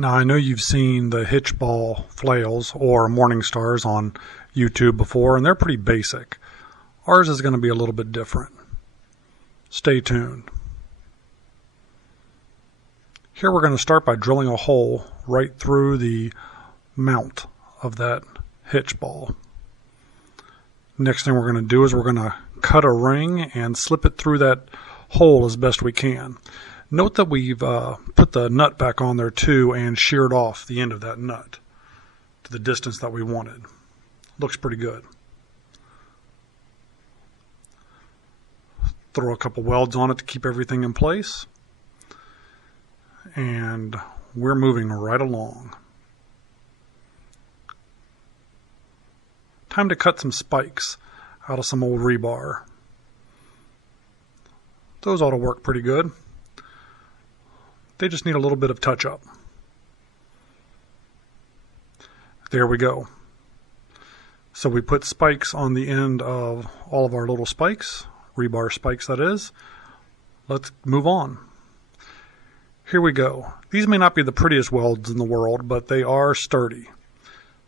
Now, I know you've seen the hitch ball flails or morning stars on YouTube before, and they're pretty basic. Ours is going to be a little bit different. Stay tuned. Here we're going to start by drilling a hole right through the mount of that hitch ball. Next thing we're going to do is we're going to cut a ring and slip it through that hole as best we can. Note that we've put the nut back on there too and sheared off the end of that nut to the distance that we wanted. Looks pretty good. Throw a couple welds on it to keep everything in place. And we're moving right along. Time to cut some spikes out of some old rebar. Those ought to work pretty good. They just need a little bit of touch-up. There we go. So we put spikes on the end of all of our little spikes, rebar spikes that is. Let's move on. Here we go. These may not be the prettiest welds in the world, but they are sturdy.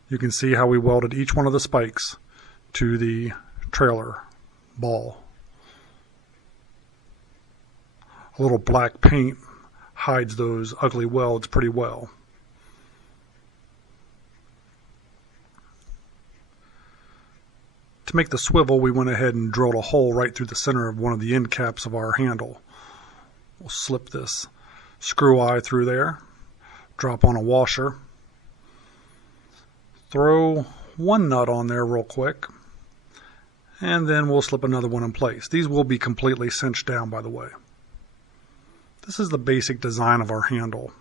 You can see how we welded each one of the spikes to the trailer ball. A little black paint hides those ugly welds pretty well. To make the swivel, we went ahead and drilled a hole right through the center of one of the end caps of our handle. We'll slip this screw eye through there, drop on a washer, throw one nut on there real quick, and then we'll slip another one in place. These will be completely cinched down, by the way. This is the basic design of our handle.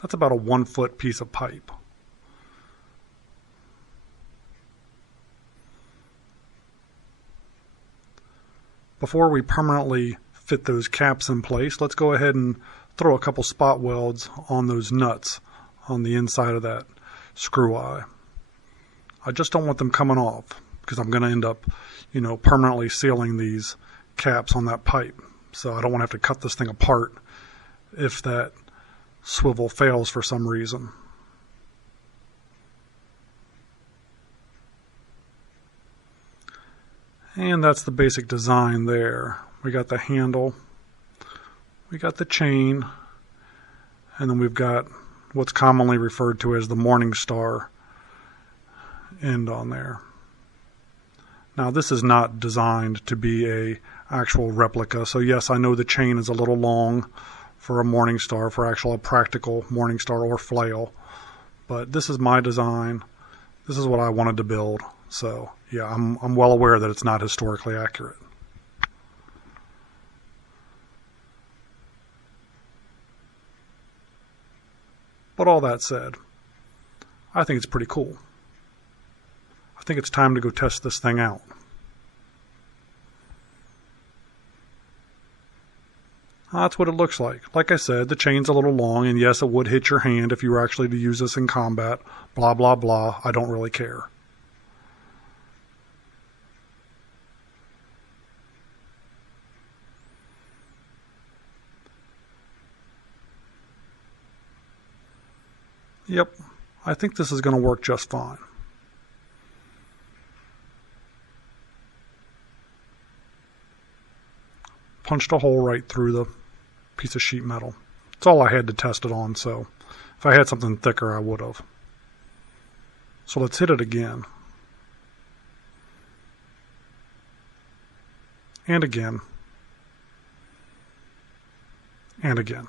That's about a 1 foot piece of pipe. Before we permanently fit those caps in place, let's go ahead and throw a couple spot welds on those nuts on the inside of that screw eye. I just don't want them coming off because I'm going to end up, permanently sealing these caps on that pipe. So I don't want to have to cut this thing apart if that swivel fails for some reason. And that's the basic design there. We got the handle, we got the chain, and then we've got what's commonly referred to as the morning star end on there. Now, this is not designed to be a actual replica, so yes, I know the chain is a little long for a morning star, for actual a practical morning star or flail, but this is my design. This is what I wanted to build, so yeah, I'm well aware that it's not historically accurate. But all that said, I think it's pretty cool. I think it's time to go test this thing out. That's what it looks like. Like I said, the chain's a little long, and yes, it would hit your hand if you were actually to use this in combat. Blah, blah, blah. I don't really care. Yep, I think this is going to work just fine. Punched a hole right through the piece of sheet metal. It's all I had to test it on, so if I had something thicker, I would have. So let's hit it again. And again. And again.